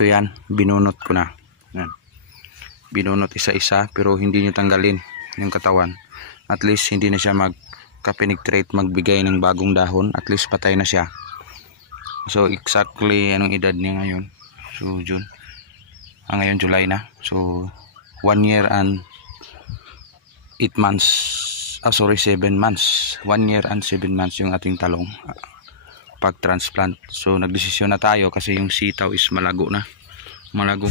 So yan, binunot ko na. Yan. Binunot isa-isa pero hindi nyo tanggalin yung katawan. At least hindi na siya magka-penetrate, magbigay ng bagong dahon. At least patay na siya. So exactly anong edad niya ngayon? So June. Ngayon July na. So 1 year and 8 months. 7 months. 1 year and 7 months yung ating talong pag transplant. So nagdesisyon na tayo kasi yung sitaw is malago na. Malago.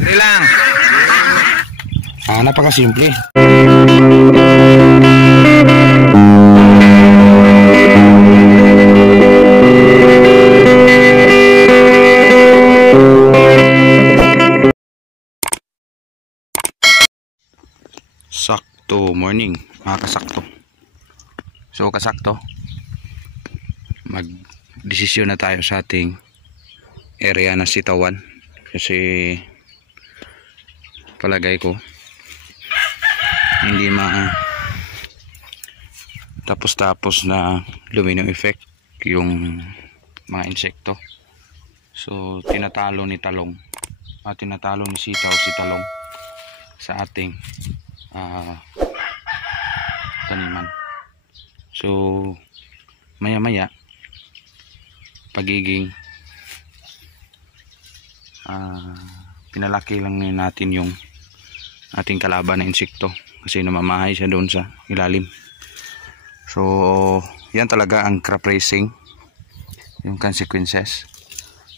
Dali lang. Napakasimple. Sakto morning, kasakto. So kasakto. Magdesisyon na tayo sa ating area na sitawan kasi palagay ko hindi tapos na domino effect yung mga insekto. So tinatalo ni talong tinatalo ni sitaw si talong sa ating taniman. So maya maya pagiging pinalaki lang natin yung ating kalaban na insekto kasi namamahay siya doon sa ilalim. So yan talaga ang crop raising, yung consequences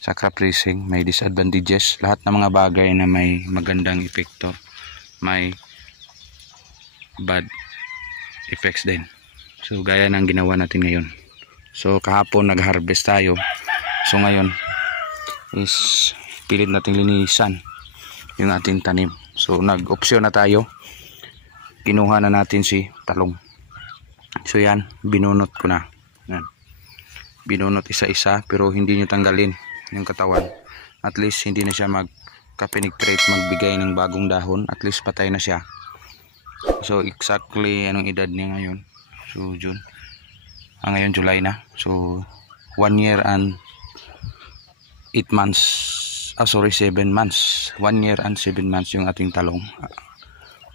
sa crop raising. May disadvantages, lahat ng mga bagay na may magandang epekto may bad effects din. So gaya ng ginawa natin ngayon. So kahapon nag-harvest tayo, so ngayon is pilit nating linisan yung ating tanim. So nag-opsyon na tayo, kinuha na natin si talong. So yan, binunot ko na. Yan. Binunot isa-isa pero hindi nyo tanggalin yung katawan. At least hindi na siya magka-penetrate, magbigay ng bagong dahon. At least patay na siya. So exactly anong edad niya ngayon? So June. Ngayon July na. So 1 year and 8 months. 7 months. 1 year and 7 months yung ating talong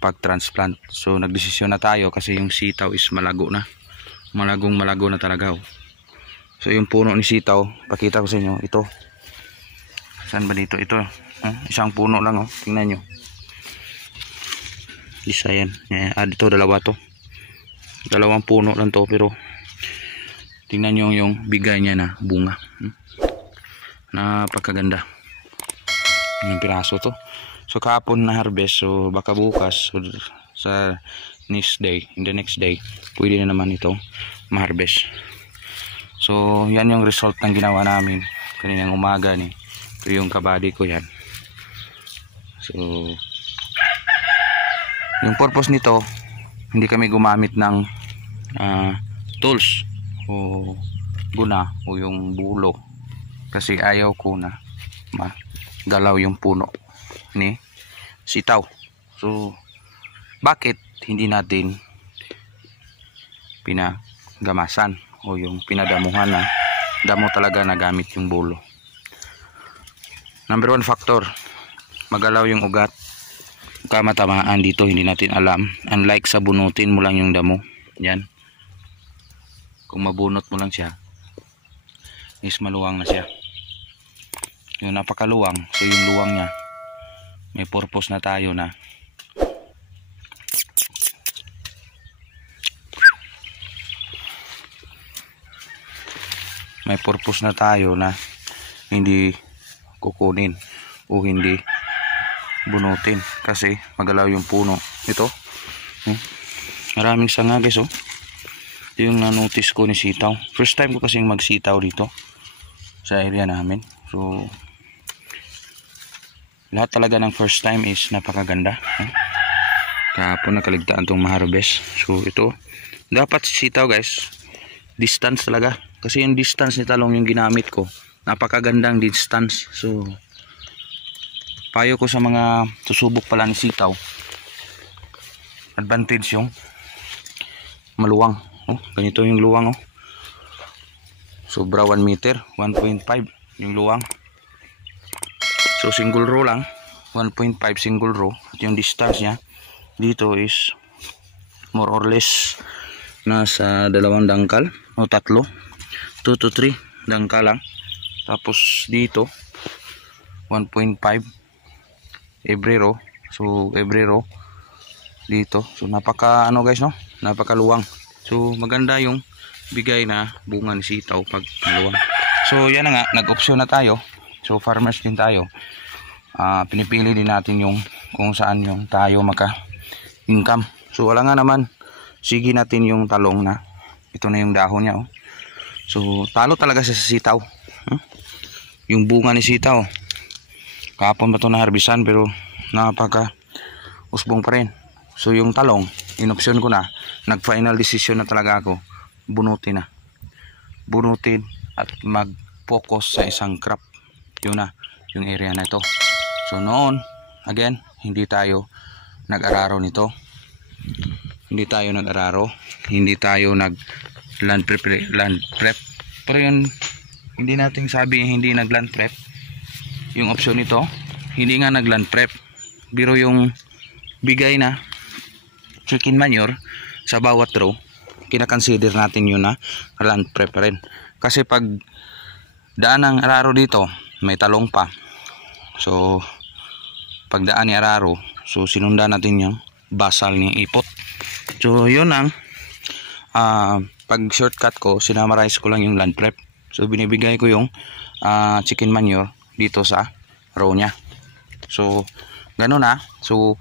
pag transplant. So nagdesisyon na tayo kasi yung sitaw is malago na. Malago na talaga. So yung puno ni sitaw, pakita ko sa inyo, ito. Saan ba dito? Ito. Isang puno lang. Tingnan nyo. Isa yan. Dito dalawa to. Dalawang puno lang to pero tingnan nyo yung bigay niya na bunga. Napakaganda. Yung piraso to. So kahapon na harvest, so baka bukas sa next day, in the next day pwede na naman ito ma-harvest. So yan yung result ng ginawa namin kaninang umaga ni. Ito yung kabady ko yan. So yung purpose nito, hindi kami gumamit ng tools o guna o yung bulo kasi ayaw ko na magalaw yung puno ni sitaw. So bakit hindi natin pinagamasan o yung pinadamuhan na damo talaga na gamit yung bulo? Number 1 factor, magalaw yung ugat, kamatamaan dito hindi natin alam. Unlike sa bunutin mo lang yung damo, yan, kung mabunot mo lang siya is maluwang na siya. Yung napakaluwang, so yung luwang niya may purpose na tayo na hindi kukunin o hindi bunutin kasi magalaw yung puno. Ito maraming sanga guys. Ito yung na-notice ko ni sitaw. First time ko kasing magsitaw dito sa area namin. So lahat talaga ng first time is napakaganda. Kahapon nakaligtaan itong ma-harvest. So ito, dapat sitaw guys, distance talaga. Kasi yung distance ni talong yung ginamit ko. Napakagandang distance. So payo ko sa mga susubok pala ni sitaw, advantage yung maluwang. Ganito yung luwang. sobra 1 meter, 1.5 yung luwang. So single row lang, 1.5 single row. At yung distance niya dito is more or less nasa 2 dangkal o 3, 2 to 3 dangkal lang. Tapos dito 1.5 every row. So every row dito. So napaka ano guys, no, napakaluwang. So maganda yung bigay na bunga ni sitaw pag maluwang. So yan na nga, nag-option na tayo. So farmers din tayo. Pinipili din natin yung kung saan yung tayo maka-income. So wala nga naman, sige natin yung talong na ito na yung dahon niya, oh. So talo talaga sa sitaw. Yung bunga ni sitaw, kahapon ba ito na harbisan pero napaka usbong pa rin. So yung talong, inoption ko na, nag-final decision na talaga ako, bunutin na. Bunutin at mag-focus sa isang crop. Yun na, yung area na ito. So noon, again, hindi tayo nag-araro nito. Hindi tayo nag-araro, hindi tayo nag-land prep. Pero yun, hindi nating sabi hindi nag-land prep. Yung option nito, hindi nga nag-land prep. Biro yung bigay na chicken manure sa bawat row, kinakonsider natin yun na land prep rin. Kasi pag daan ng araro dito, may talong pa. So pag daan ni araro, so sinundan natin yung basal ng ipot. So yun ang pag shortcut ko, sinamarize ko lang yung land prep. So binibigay ko yung chicken manure dito sa row nya. So ganun na. So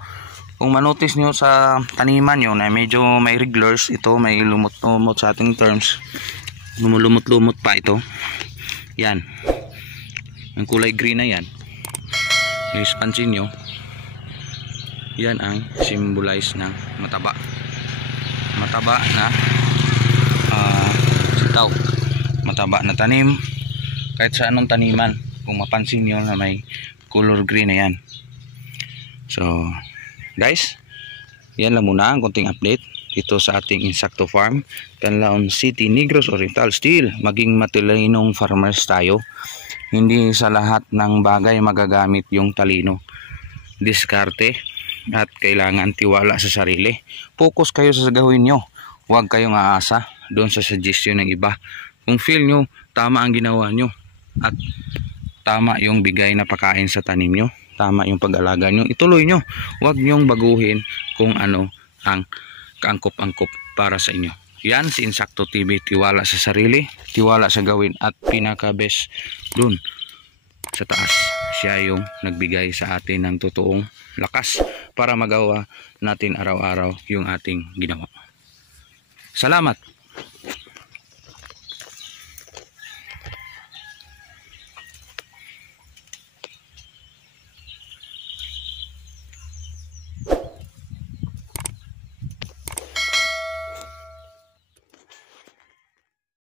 kung manotice nyo sa taniman nyo na medyo may regulars, ito may lumot-lumot sa ating terms, lumot-lumot pa ito, yan, ang kulay green na yan is pansin nyo, yan ang symbolize ng mataba na sitaw, mataba na tanim. Kahit sa anong taniman, kung mapansin nyo na may color green na yan. So guys, yan lang muna ang konting update dito sa ating Insakto Farm, Canlaon City, Negros Oriental. Still, maging matilinong farmers tayo. Hindi sa lahat ng bagay magagamit yung talino. Diskarte at kailangan tiwala sa sarili. Focus kayo sa gawin nyo. Huwag kayong aasa doon sa suggestion ng iba. Kung feel nyo tama ang ginawa nyo at tama yung bigay na pagkain sa tanim nyo, tama yung pag-alaga nyo, ituloy nyo. Huwag nyong baguhin kung ano ang kaangkop-angkop para sa inyo. Yan si Insakto TV, tiwala sa sarili, tiwala sa gawin, at pinaka-best dun sa taas. Siya yung nagbigay sa atin ng totoong lakas para magawa natin araw-araw yung ating ginawa. Salamat!